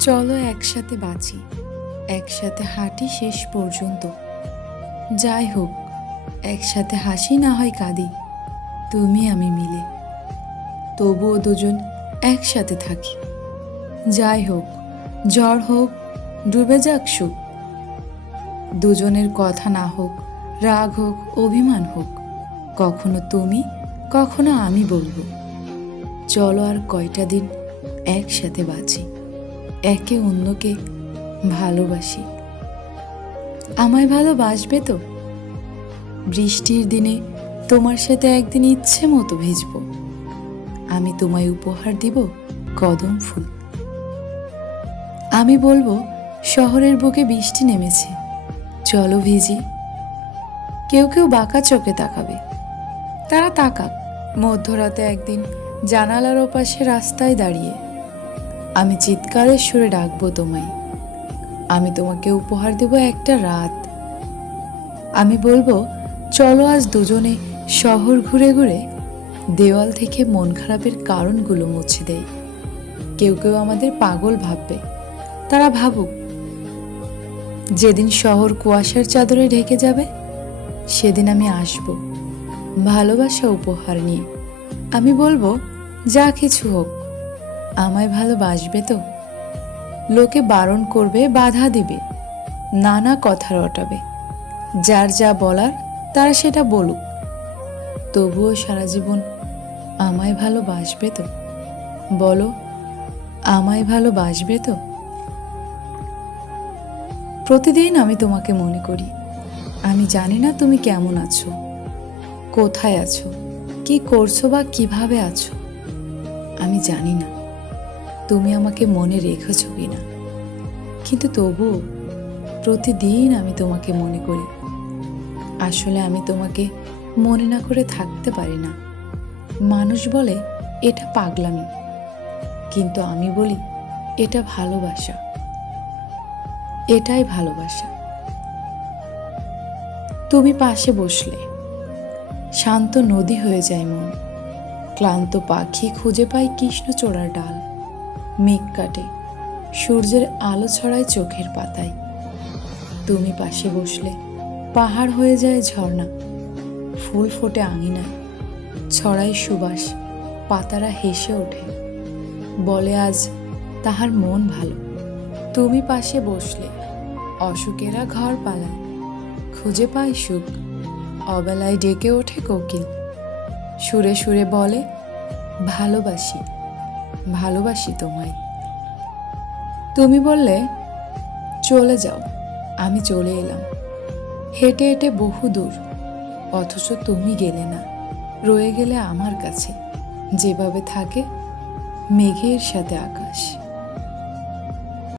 চলো একসাথে বাঁচি, একসাথে হাঁটি শেষ পর্যন্ত। যাই হোক, একসাথে হাসি না হয় কাঁদি, তুমি আমি মিলে। তবুও দুজন একসাথে থাকি। যাই হোক জ্বর হোক, ডুবে যাক সুখ। দুজনের কথা না হোক, রাগ হোক, অভিমান হোক, কখনো তুমি, কখনো আমি বলব, চলো আর কয়টা দিন একসাথে বাঁচি। একে অন্যকে ভালোবাসি। আমায় ভালোবাসবে তো? বৃষ্টির দিনে তোমার সাথে একদিন ইচ্ছে মতো ভিজব। আমি তোমায় উপহার দিব কদম ফুল। আমি বলব, শহরের বুকে বৃষ্টি নেমেছে। চলো ভিজি। কেউ কেউ বাঁকা চোখে তাকাবে। তারা তাকাক, মধ্যরাতে একদিন জানালার ওপাশে রাস্তায় দাঁড়িয়ে। আমি চিৎকারের সুরে ডাকবো তোমায়। আমি তোমাকে উপহার দেব একটা রাত। আমি বলব, চলো আজ দুজনে শহর ঘুরে ঘুরে দেওয়াল থেকে মন খারাপের কারণগুলো মুছে দেয় কেউ কেউ আমাদের পাগল ভাববে। তারা ভাবুক, যেদিন শহর কুয়াশার চাদরে ঢেকে যাবে, সেদিন আমি আসব ভালোবাসা উপহার নিয়ে। আমি বলব, যা কিছু হোক আমায় ভালোবাসবে তো? লোকে বারণ করবে, বাধা দিবে, নানা কথা রটাবে। যার যা বলার, তারা সেটা বলুক। তবুও সারা জীবন আমায় ভালোবাসবে তো? বলো, আমায় ভালোবাসবে তো? প্রতিদিন আমি তোমাকে মনে করি। আমি জানি না তুমি কেমন আছো। কোথায় আছো? কি করছ বা কীভাবে আছো? আমি জানি না। তুমি আমাকে মনে রেখেছ কি না কিন্তু তবুও প্রতিদিন আমি তোমাকে মনে করি। আসলে আমি তোমাকে মনে না করে থাকতে পারি না। মানুষ বলে, এটা পাগলামি। কিন্তু আমি বলি, এটা ভালোবাসা। এটাই ভালোবাসা। তুমি পাশে বসলে, শান্ত নদী হয়ে যায় মন। ক্লান্ত পাখি খুঁজে পায় কৃষ্ণচূড়ার ডাল। মেঘ কাটে, সূর্যের আলো ছড়ায় চোখের পাতায়। তুমি পাশে বসলে, পাহাড় হয়ে যায় ঝর্ণা। ফুল ফোটে আঙিনায়, ছড়ায় সুবাস, পাতারা হেসে ওঠে। বলে আজ তাহার মন ভালো। তুমি পাশে বসলে, অসুখেরা ঘর পালায়। খুঁজে পায় সুখ, অবেলায় ডেকে ওঠে কোকিল। সুরে সুরে বলে, ভালোবাসি। ভালোবাসি তোমায়। তুমি বললে, চলে যাও, আমি চলে এলাম। হেঁটে হেঁটে বহু দূর, অথচ তুমি গেলে না, রয়ে গেলে আমার কাছে। যেভাবে থাকে, মেঘের সাথে আকাশ।